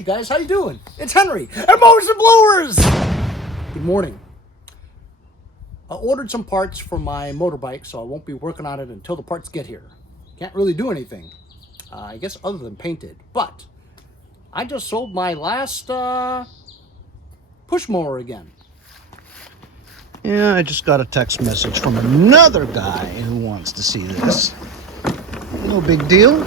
Hey guys, how you doing? It's Henry at Mowers and Blowers. Good morning. I ordered some parts for my motorbike, so I won't be working on it until the parts get here. Can't really do anything, I guess, other than paint it. But I just sold my last push mower again. Yeah, I just got a text message from another guy who wants to see this. No big deal.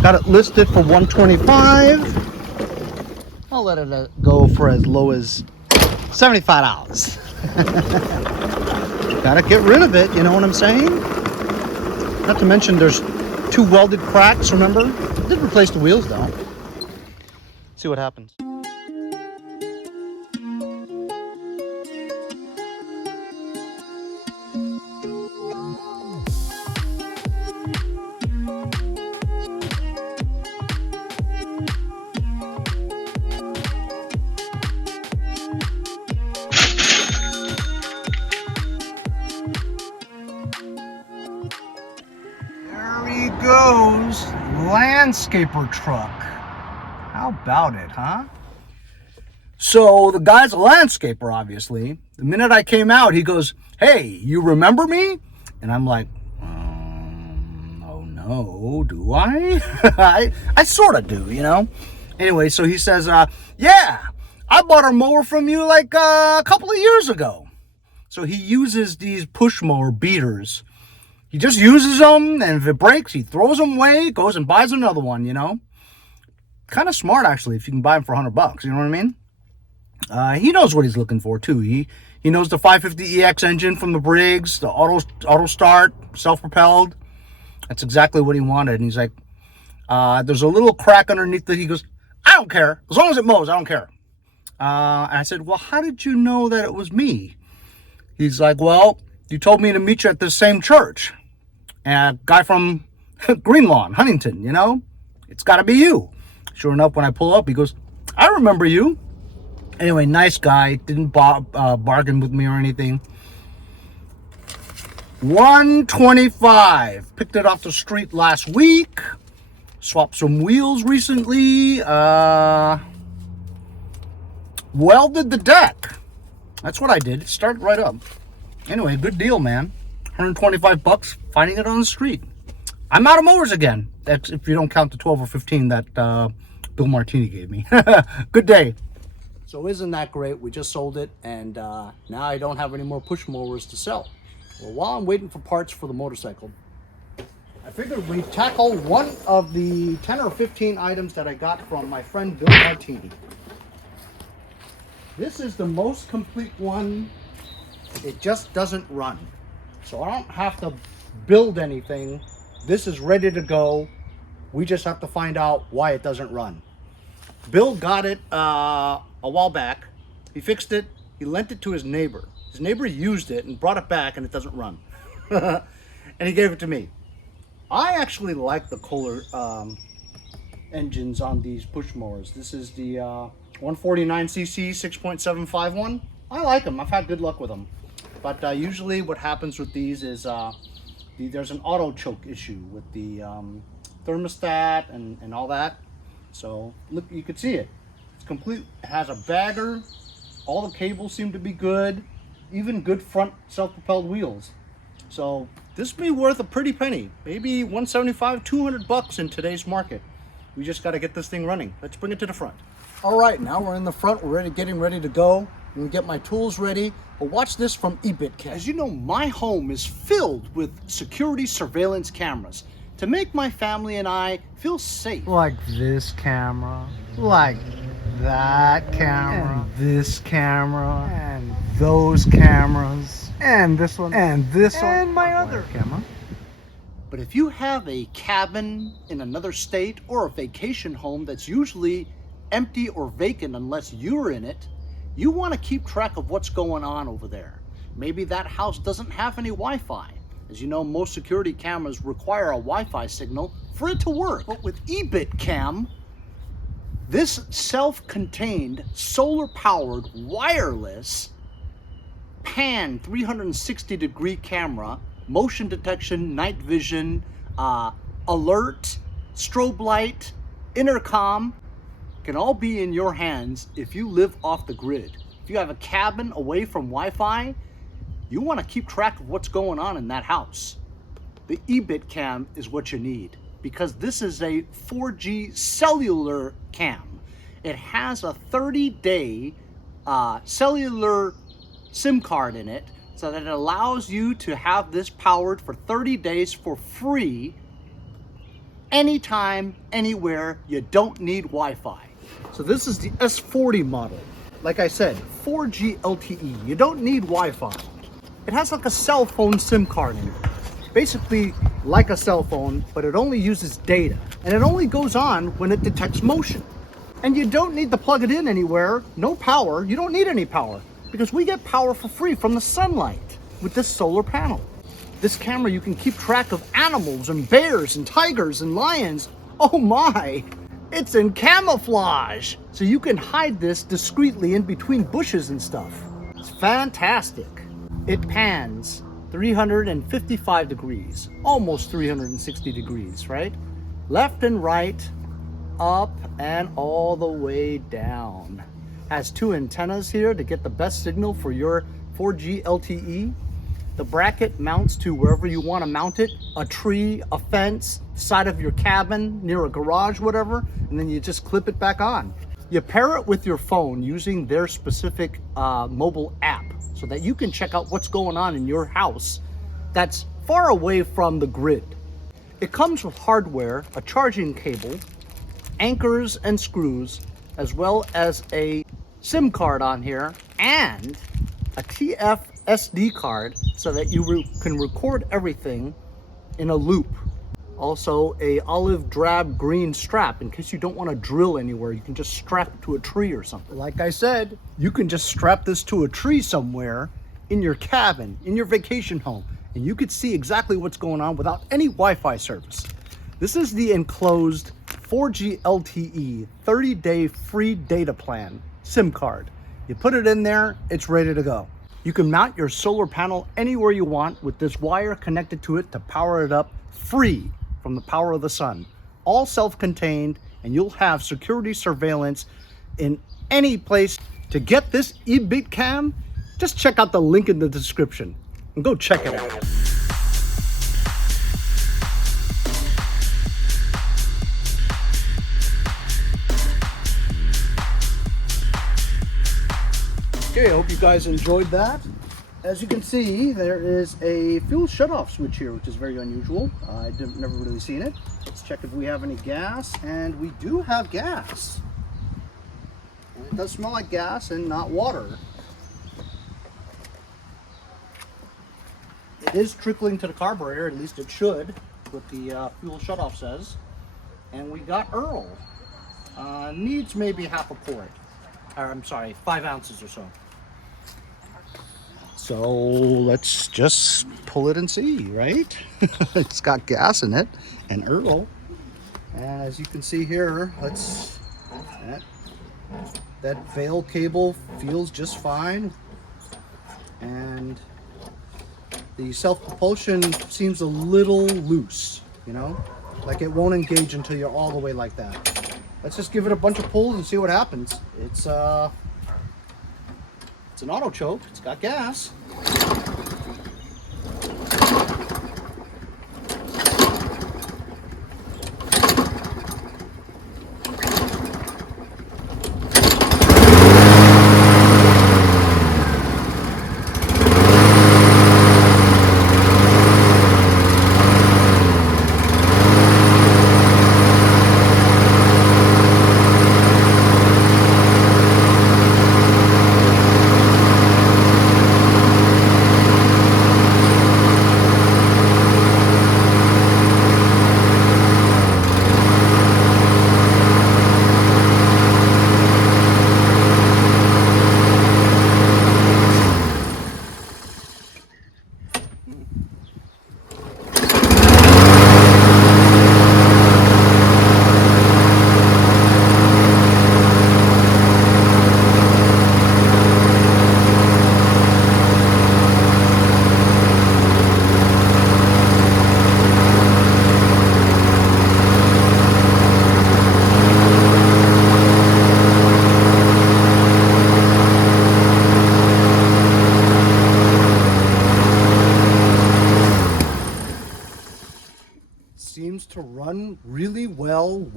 Got it listed for $125. I'll let it go for as low as $75. Gotta get rid of it, you know what I'm saying? Not to mention there's 2 welded cracks, remember? I did replace the wheels though. See what happens. Goes landscaper truck. How about it, huh? So the guy's a landscaper, obviously. The minute I came out, he goes, "Hey, you remember me?" And I'm like, oh no, do I? I sort of do, you know? Anyway, so he says, yeah, I bought a mower from you like a couple of years ago. So he uses these push mower beaters. He just uses them, and if it breaks, he throws them away, goes and buys another one, you know? Kind of smart, actually, if you can buy them for $100, you know what I mean? He knows what he's looking for, too. He knows the 550EX engine from the Briggs, the auto start, self-propelled. That's exactly what he wanted. And he's like, there's a little crack underneath that. He goes, I don't care. As long as it mows, I don't care. And I said, well, how did you know that it was me? He's like, well, you told me to meet you at the same church. And a guy from Greenlawn, Huntington, you know? It's got to be you. Sure enough, when I pull up, he goes, I remember you. Anyway, nice guy. Didn't bargain with me or anything. $125. Picked it off the street last week. Swapped some wheels recently. Welded the deck. That's what I did. It started right up. Anyway, good deal, man. $125, finding it on the street. I'm out of mowers again. That's if you don't count the 12 or 15 that Bill Martini gave me. Good day. So isn't that great? We just sold it, and now I don't have any more push mowers to sell. Well, while I'm waiting for parts for the motorcycle, I figured we'd tackle one of the 10 or 15 items that I got from my friend Bill Martini. This is the most complete one. It just doesn't run. So I don't have to build anything. This is ready to go. We just have to find out why it doesn't run. Bill got it a while back. He fixed it. He lent it to his neighbor. His neighbor used it and brought it back, and it doesn't run. And he gave it to me. I actually like the Kohler engines on these push mowers. This is the 149cc 6.75 one. I like them. I've had good luck with them. But usually what happens with these is there's an auto choke issue with the thermostat and all that. So look, you can see it. It's complete. It has a bagger. All the cables seem to be good. Even good front self-propelled wheels. So this would be worth a pretty penny. Maybe $175, $200 in today's market. We just got to get this thing running. Let's bring it to the front. All right, now we're in the front. We're getting ready to go. I'm gonna get my tools ready. But watch this from Ebitcam. As you know, my home is filled with security surveillance cameras to make my family and I feel safe. Like this camera, like that camera, and this camera, and those cameras, and this one, and this one, and my other camera. But if you have a cabin in another state or a vacation home that's usually empty or vacant unless you're in it, you want to keep track of what's going on over there. Maybe that house doesn't have any Wi-Fi. As you know, most security cameras require a Wi-Fi signal for it to work. But with Ebitcam, this self-contained, solar-powered, wireless, pan 360-degree camera, motion detection, night vision, alert, strobe light, intercom can all be in your hands if you live off the grid. If you have a cabin away from Wi-Fi, you want to keep track of what's going on in that house. The Ebitcam is what you need, because this is a 4G cellular cam. It has a 30-day cellular SIM card in it, so that it allows you to have this powered for 30 days for free, anytime, anywhere. You don't need Wi-Fi. So this is the S40 model. Like I said, 4G LTE. You don't need Wi-Fi. It has like a cell phone SIM card in it. Basically like a cell phone, but it only uses data. And it only goes on when it detects motion. And you don't need to plug it in anywhere. No power. You don't need any power, because we get power for free from the sunlight with this solar panel. This camera, you can keep track of animals and bears and tigers and lions. Oh my, it's in camouflage. So you can hide this discreetly in between bushes and stuff. It's fantastic. It pans 355 degrees, almost 360 degrees, right? Left and right, up and all the way down. Has two antennas here to get the best signal for your 4G LTE. The bracket mounts to wherever you want to mount it, a tree, a fence, side of your cabin, near a garage, whatever, and then you just clip it back on. You pair it with your phone using their specific mobile app, so that you can check out what's going on in your house that's far away from the grid. It comes with hardware, a charging cable, anchors and screws, as well as a SIM card on here, and a TF SD card so that you can record everything in a loop. Also a olive drab green strap in case you don't want to drill anywhere. You can just strap it to a tree or something. Like I said, you can just strap this to a tree somewhere in your cabin, in your vacation home, and you could see exactly what's going on without any Wi-Fi service. This is the enclosed 4G LTE 30-day free data plan SIM card. You put it in there, it's ready to go. You can mount your solar panel anywhere you want with this wire connected to it to power it up free from the power of the sun. All self-contained, and you'll have security surveillance in any place. To get this Ebitcam, just check out the link in the description and go check it out. Okay, I hope you guys enjoyed that. As you can see, there is a fuel shutoff switch here, which is very unusual. I've never really seen it. Let's check if we have any gas, and we do have gas. And it does smell like gas and not water. It is trickling to the carburetor, at least it should, what the fuel shutoff says. And we got Earl. Needs maybe half a quart. Or, I'm sorry, 5 ounces or so. So let's just pull it and see, right? It's got gas in it and Earl. And as you can see here, that veil cable feels just fine. And the self-propulsion seems a little loose, you know? Like it won't engage until you're all the way like that. Let's just give it a bunch of pulls and see what happens. It's an auto choke, it's got gas.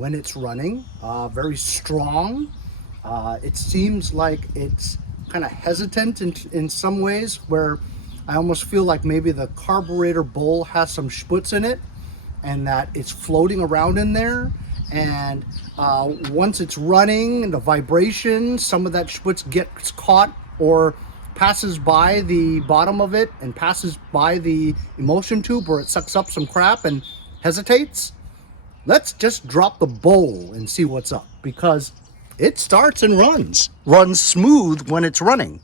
when it's running, very strong. It seems like it's kind of hesitant in some ways, where I almost feel like maybe the carburetor bowl has some sputz in it and that it's floating around in there. And once it's running, the vibration, some of that sputz gets caught or passes by the bottom of it and passes by the emulsion tube where it sucks up some crap and hesitates. Let's just drop the bowl and see what's up, because it starts and runs smooth when it's running.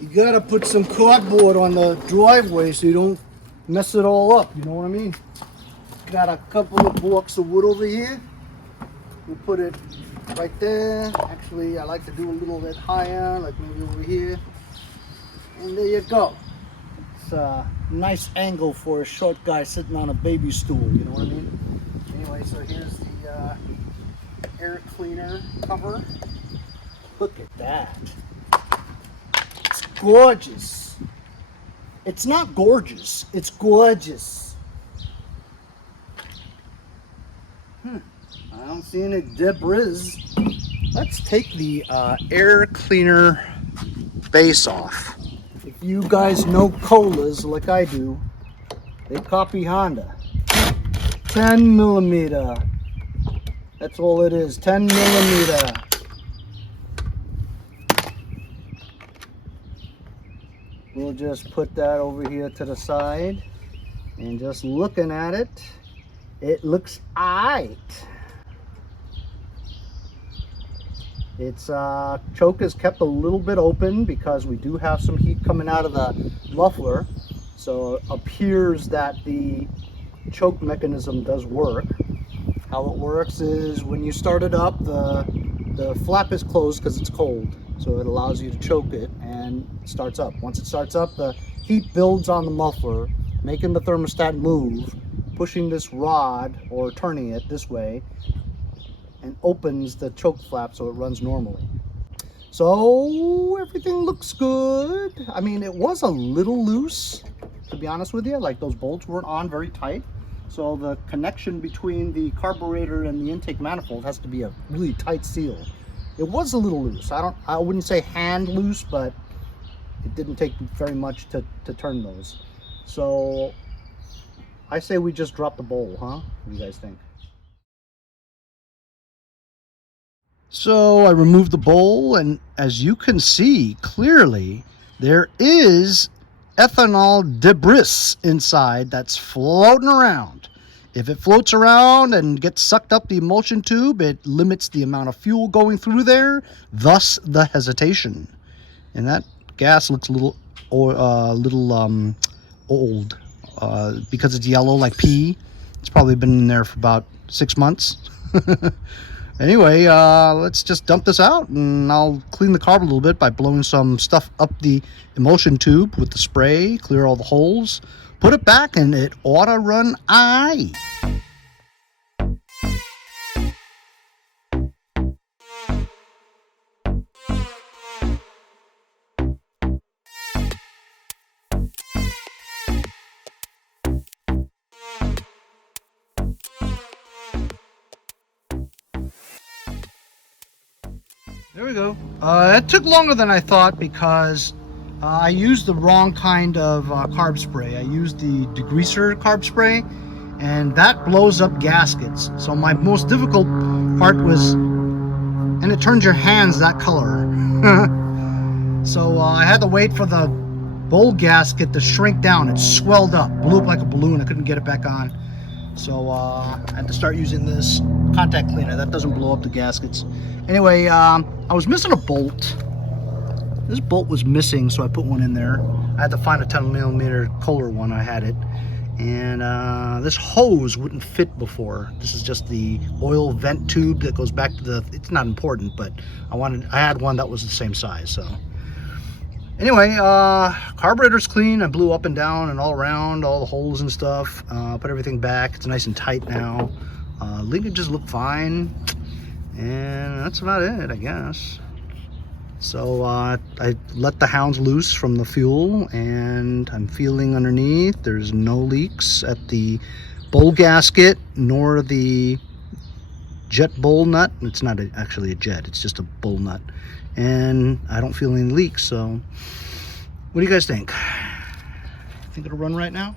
You gotta put some cardboard on the driveway so you don't mess it all up, you know what I mean? Got a couple of blocks of wood over here. We'll put it right there. Actually, I like to do a little bit higher, like maybe over here. And there you go. It's a nice angle for a short guy sitting on a baby stool, you know what I mean? Anyway, so here's the air cleaner cover. Look at that. It's gorgeous. It's not gorgeous, it's gorgeous. I don't see any debris. Let's take the air cleaner base off. If you guys know Kohlers like I do, they copy Honda. 10 millimeter. That's all it is, 10 millimeter. We'll just put that over here to the side, and just looking at it, it looks aight. Its choke is kept a little bit open because we do have some heat coming out of the muffler, so it appears that the choke mechanism does work. How it works is when you start it up, the flap is closed because it's cold, so it allows you to choke it and it starts up. Once it starts up, the heat builds on the muffler, making the thermostat move, pushing this rod or turning it this way, and opens the choke flap so it runs normally. So everything looks good. I mean, it was a little loose, to be honest with you. Like, those bolts weren't on very tight, so the connection between the carburetor and the intake manifold has to be a really tight seal. It was a little loose. I wouldn't say hand loose, but it didn't take very much to turn those. So I say we just drop the bowl, huh? What do you guys think? So I removed the bowl, and as you can see clearly, there is ethanol debris inside that's floating around. If it floats around and gets sucked up the emulsion tube, it limits the amount of fuel going through there, thus the hesitation. And that gas looks a little old because it's yellow like pee. It's probably been in there for about 6 months. Anyway, let's just dump this out, and I'll clean the carb a little bit by blowing some stuff up the emulsion tube with the spray, clear all the holes, put it back, and it ought to run aight. There we go. It took longer than I thought because I used the wrong kind of carb spray. I used the degreaser carb spray, and that blows up gaskets. So my most difficult part was, and it turns your hands that color. So I had to wait for the bowl gasket to shrink down. It swelled up, blew up like a balloon. I couldn't get it back on. So I had to start using this contact cleaner. That doesn't blow up the gaskets. Anyway, I was missing a bolt. This bolt was missing, so I put one in there. I had to find a 10 millimeter Kohler one. I had it. And this hose wouldn't fit before. This is just the oil vent tube that goes back to the, it's not important, but I had one that was the same size. So anyway, carburetor's clean. I blew up and down and all around, all the holes and stuff. Put everything back. It's nice and tight now. Linkages look fine. And that's about it, I guess. So I let the hounds loose from the fuel, and I'm feeling underneath. There's no leaks at the bowl gasket nor the jet bowl nut. It's not actually a jet, it's just a bowl nut. And I don't feel any leaks, so what do you guys think? Think it'll run right now?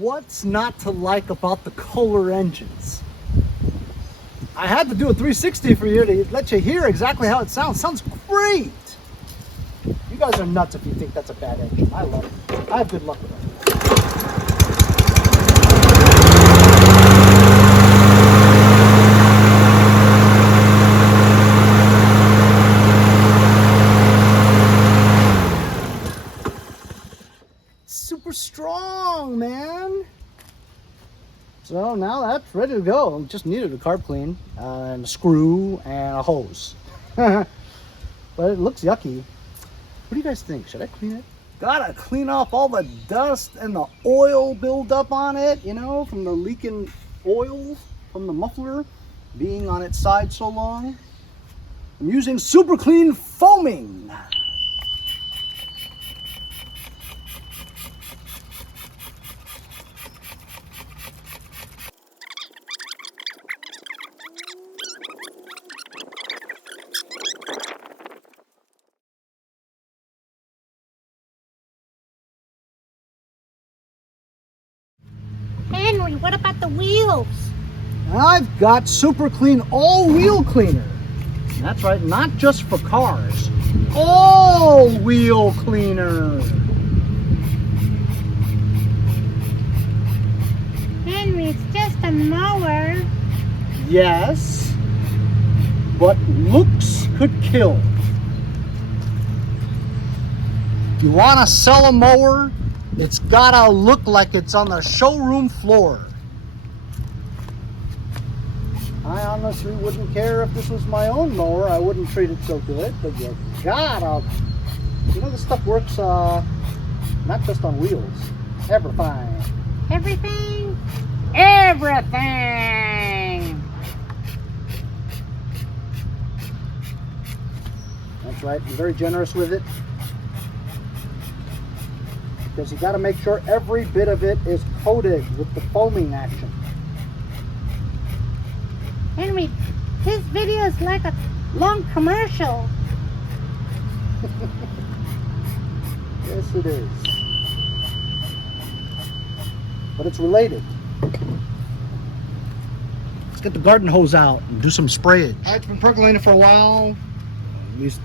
What's not to like about the Kohler engines? I had to do a 360 for you to let you hear exactly how it sounds. Sounds great. You guys are nuts if you think that's a bad engine. I love it. I have good luck with it. Super strong, man. So now that's ready to go. Just needed a carb clean and a screw and a hose. But it looks yucky. What do you guys think? Should I clean it? Gotta clean off all the dust and the oil buildup on it, you know, from the leaking oil from the muffler being on its side so long. I'm using super clean foaming. Henry, what about the wheels? I've got super clean all wheel cleaner. That's right, not just for cars. All wheel cleaner. Henry, it's just a mower. Yes, but looks could kill. You want to sell a mower? It's gotta look like it's on the showroom floor. I honestly wouldn't care if this was my own mower. I wouldn't treat it so good, but you gotta, you know, this stuff works not just on wheels. Everything. Everything? Everything! That's right, I'm very generous with it. Because you got to make sure every bit of it is coated with the foaming action. Henry, this video is like a long commercial. Yes, it is. But it's related. Let's get the garden hose out and do some sprayage. All right, it's been percolating for a while. At least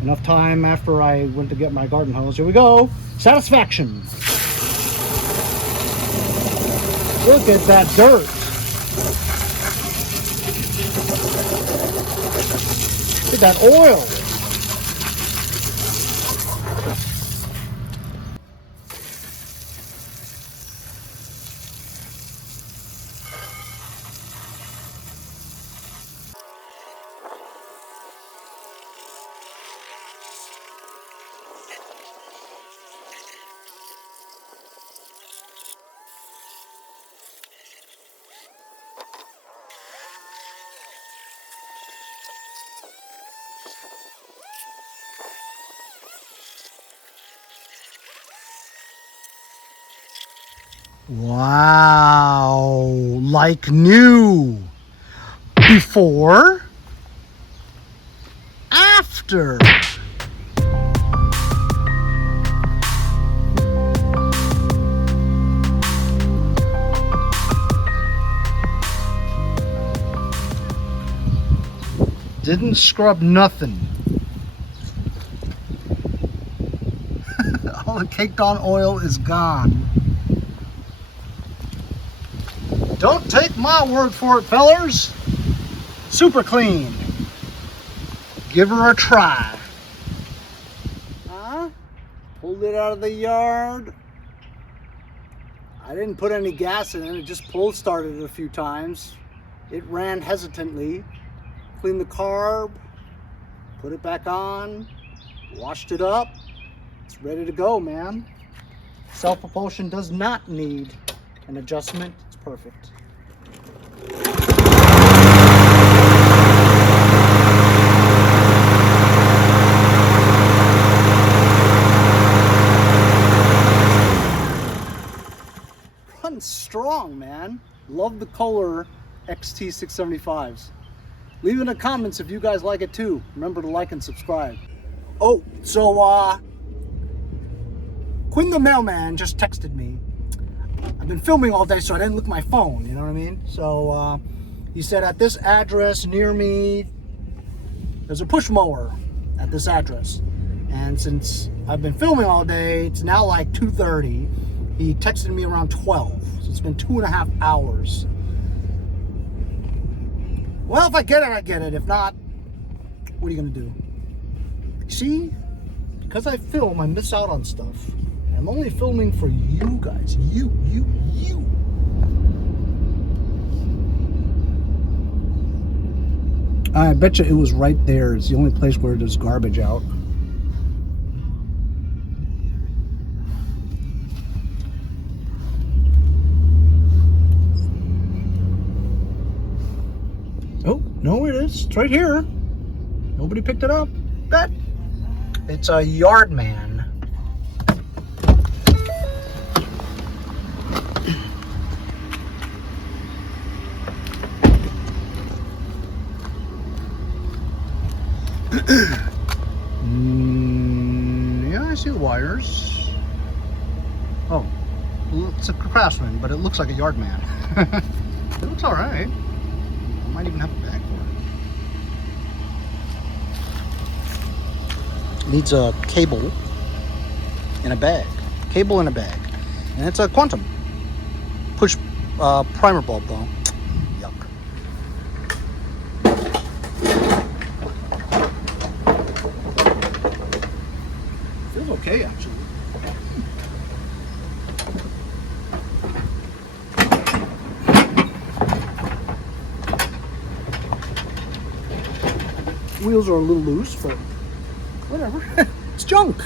enough time after I went to get my garden hose. Here we go. Satisfaction. Look at that dirt. Look at that oil. Wow, like new. Before, after. Didn't scrub nothing. All the caked on oil is gone. Don't take my word for it, fellers. Super clean. Give her a try. Huh? Pulled it out of the yard. I didn't put any gas in it. It just pull started it a few times. It ran hesitantly. Cleaned the carb. Put it back on. Washed it up. It's ready to go, man. Self-propulsion does not need an adjustment. It's perfect. Runs strong, man. Love the Kohler Xt675s. Leave in the comments if you guys like it too. Remember to like and subscribe. Oh, so Quinn the mailman just texted me. I've been filming all day, so I didn't look at my phone, you know what I mean? So he said at this address near me, there's a push mower at this address. And since I've been filming all day, it's now like 2:30. He texted me around 12, so it's been 2.5 hours. Well, if I get it, I get it. If not, what are you gonna do? See, because I film, I miss out on stuff. I'm only filming for you guys. You. I bet you it was right there. It's the only place where there's garbage out. Oh, no, it is. It's right here. Nobody picked it up. Bet. It's a yard man. Yeah, I see the wires. Oh, it's a craftsman, but it looks like a yard man. It looks all right. I might even have a bag for it. Needs a cable in a bag. Cable in a bag. And it's a quantum. Push primer bulb though. Yuck. Feels okay actually. Wheels are a little loose, but whatever. It's junk.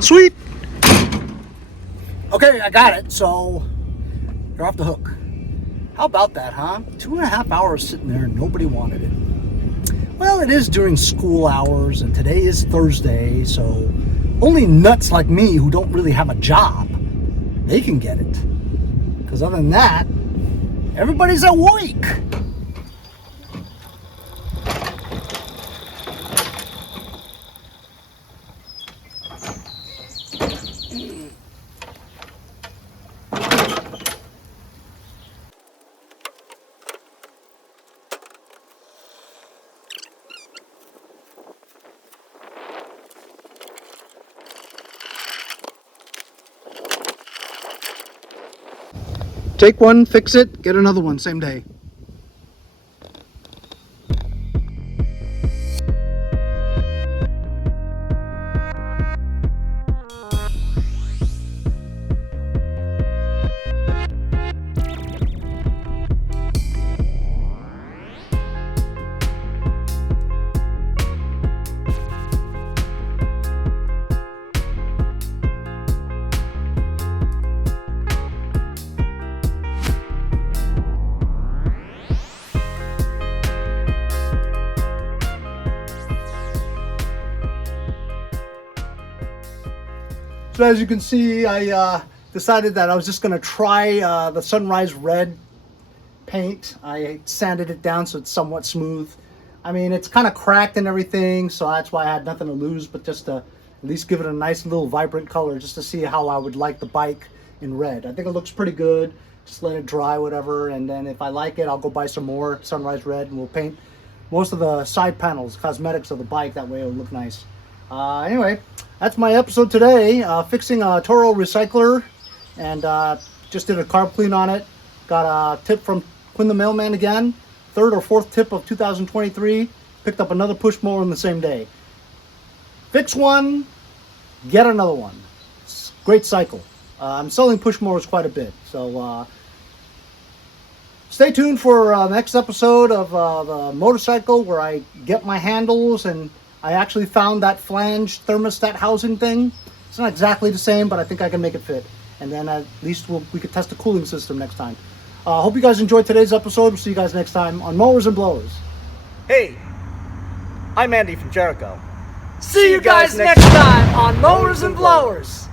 Sweet. Okay, I got it. So you're off the hook. How about that, huh? 2.5 hours sitting there and nobody wanted it. Well, it is during school hours, and today is Thursday, so only nuts like me who don't really have a job, they can get it. Because other than that, everybody's awake. Take one, fix it, get another one same day. So as you can see, I decided that I was just gonna try the Sunrise Red paint. I sanded it down so it's somewhat smooth. I mean, it's kind of cracked and everything, so that's why I had nothing to lose, but just to at least give it a nice little vibrant color, just to see how I would like the bike in red. I think it looks pretty good. Just let it dry, whatever, and then if I like it, I'll go buy some more Sunrise Red, and we'll paint most of the side panels, cosmetics of the bike. That way it'll look nice. Anyway, that's my episode today. Fixing a Toro recycler, and just did a carb clean on it. Got a tip from Quinn the Mailman again. Third or fourth tip of 2023. Picked up another push mower in the same day. Fix one, get another one. It's a great cycle. I'm selling push mowers quite a bit, so stay tuned for the next episode of the motorcycle where I get my handles, and I actually found that flange thermostat housing thing. It's not exactly the same, but I think I can make it fit. And then at least we could test the cooling system next time. Hope you guys enjoyed today's episode. We'll see you guys next time on Mowers and Blowers. Hey, I'm Andy from Jericho. See you guys next time on Mowers and Blowers.